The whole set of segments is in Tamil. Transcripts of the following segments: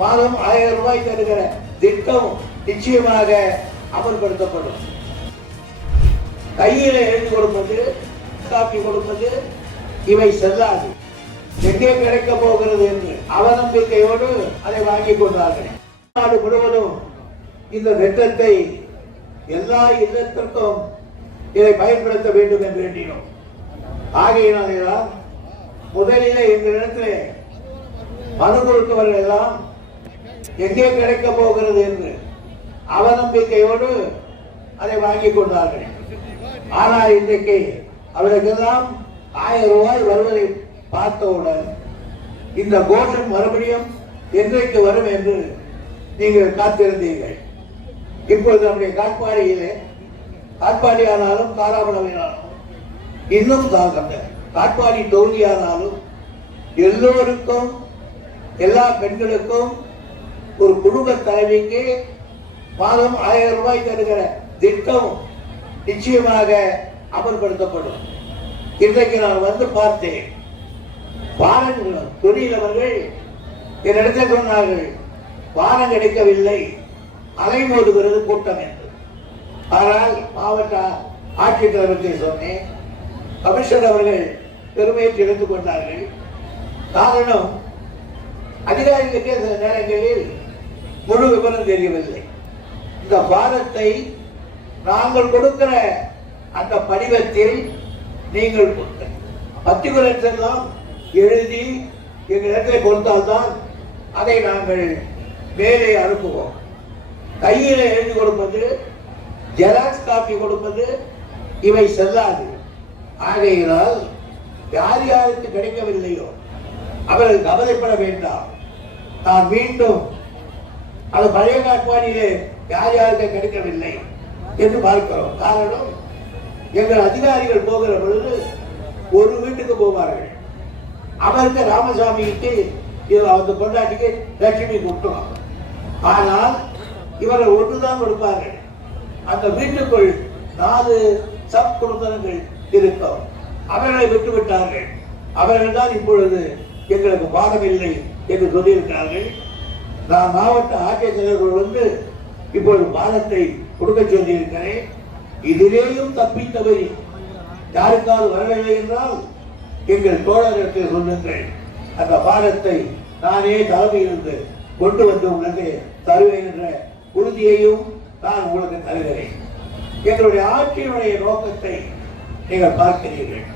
மாதம் 1000 ரூபாய் தருகிற திட்டம் நிச்சயமாக அமல்படுத்தப்படும். கையில எழுதி கொடுப்பது, காப்பி கொடுப்பது இவை செல்லாது. எங்கே கிடைக்க போகிறது என்று அவநம்பிக்கையோடு அதை வாங்கிக் கொண்டார்கள். நாடு முழுவதும் இந்த திட்டத்தை எல்லா இல்லத்திற்கும் இதை பயன்படுத்த வேண்டும் என்று எண்ணினோம். ஆகையினால்தான் முதலிலே இந்த இடத்திலே மனு கொடுத்தவர்கள் எல்லாம் எங்கே கிடைக்க போகிறது என்று அவநம்பிக்கையோடு அதை வாங்கிக் கொண்டார்கள். ஆனால் இன்றைக்கு அவர்களுக்கெல்லாம் 1000 ரூபாய் வருவதை பார்த்தவுடன் இந்த கோஷம் மறுபடியும் என்றைக்கு வரும் என்று நீங்கள் காத்திருந்தீர்கள். இப்பொழுது நம்முடைய காட்பாடியிலே, காட்பாடியானாலும் தாராபுரமானாலும் இன்னும் காட்பாடி தொகுதியானாலும் எல்லோருக்கும், எல்லா பெண்களுக்கும் ஒரு குடும்ப தலைவிக்கு மாதம் 1000 ரூபாய் தருகிற திட்டம் நிச்சயமாக அமல்படுத்தப்படும். இன்றைக்கு நான் வந்து பார்த்தேன். தொழிலவர்கள் என்னிடத்தில் சொன்னார்கள், வாரம் கிடைக்கவில்லை, அலைமோதுகிறது கூட்டம் என்று. ஆனால் மாவட்ட ஆட்சித்தலைவருக்கு சொன்னேன். கமிஷனர் அவர்கள் பெருமையை எடுத்துக் கொண்டார்கள். காரணம், அதிகாரிகளுக்கு சில நேரங்களில் முழு விவரம் தெரியவில்லை. இந்த பாரத்தை நாங்கள் கொடுக்கிற அந்த படிவத்தில் நீங்கள் பத்திகுலத்தெல்லாம் எழுதி எங்களிடத்தில் கொடுத்தால்தான் அதை நாங்கள் மேலே அனுப்புவோம். கையில் எழுதி கொடுப்பது, ஜெராக்ஸ் காப்பி கொடுப்பது இவை செல்லாது. ஆகையினால் யார் யாருக்கு கிடைக்கவில்லையோ அவர்கள் கவலைப்பட வேண்டாம். நான் மீண்டும் அது பழைய காட்பாடியிலே யார் யாருக்கு கிடைக்கவில்லை என்று பார்க்கிறோம். காரணம், எங்கள் அதிகாரிகள் போகிற பொழுது ஒரு வீட்டுக்கு போவார்கள். அவருக்கு ராமசாமிக்கு அந்த கொண்டாட்டிக்கு லட்சுமி கொடுத்துவாங்க. ஆனால் இவர்கள் ஒன்றுதான் கொடுப்பார்கள். அந்த வீட்டுக்குள் 4 சப் குடும்பங்கள் இருக்கும். அவர்களை விட்டுவிட்டார்கள். அவர்கள் தான் இப்பொழுது எங்களுக்கு பாகம் இல்லை என்று சொல்லியிருக்கிறார்கள். நான் மாவட்ட ஆட்சித்தலைவர்கள் வந்து இப்பொழுது பாதத்தை கொடுக்க சொல்லியிருக்கிறேன். இதிலேயும் தப்பித்தவரி யாருக்காவது வரவில்லை என்றால் எங்கள் தோழர்களுக்கு சொல்லுங்கள். அந்த பாரத்தை நானே தலைமையிலிருந்து கொண்டு வந்து உங்களுக்கு தருவேன் என்ற உறுதியையும் நான் உங்களுக்கு தருகிறேன். எங்களுடைய ஆட்சியினுடைய நோக்கத்தை நீங்கள் பார்க்கிறீர்கள்.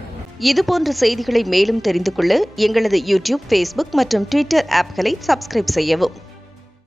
இதுபோன்ற செய்திகளை மேலும் தெரிந்து கொள்ள எங்களது யூடியூப், ஃபேஸ்புக் மற்றும் ட்விட்டர் ஆப்களை சப்ஸ்கிரைப் செய்யவும்.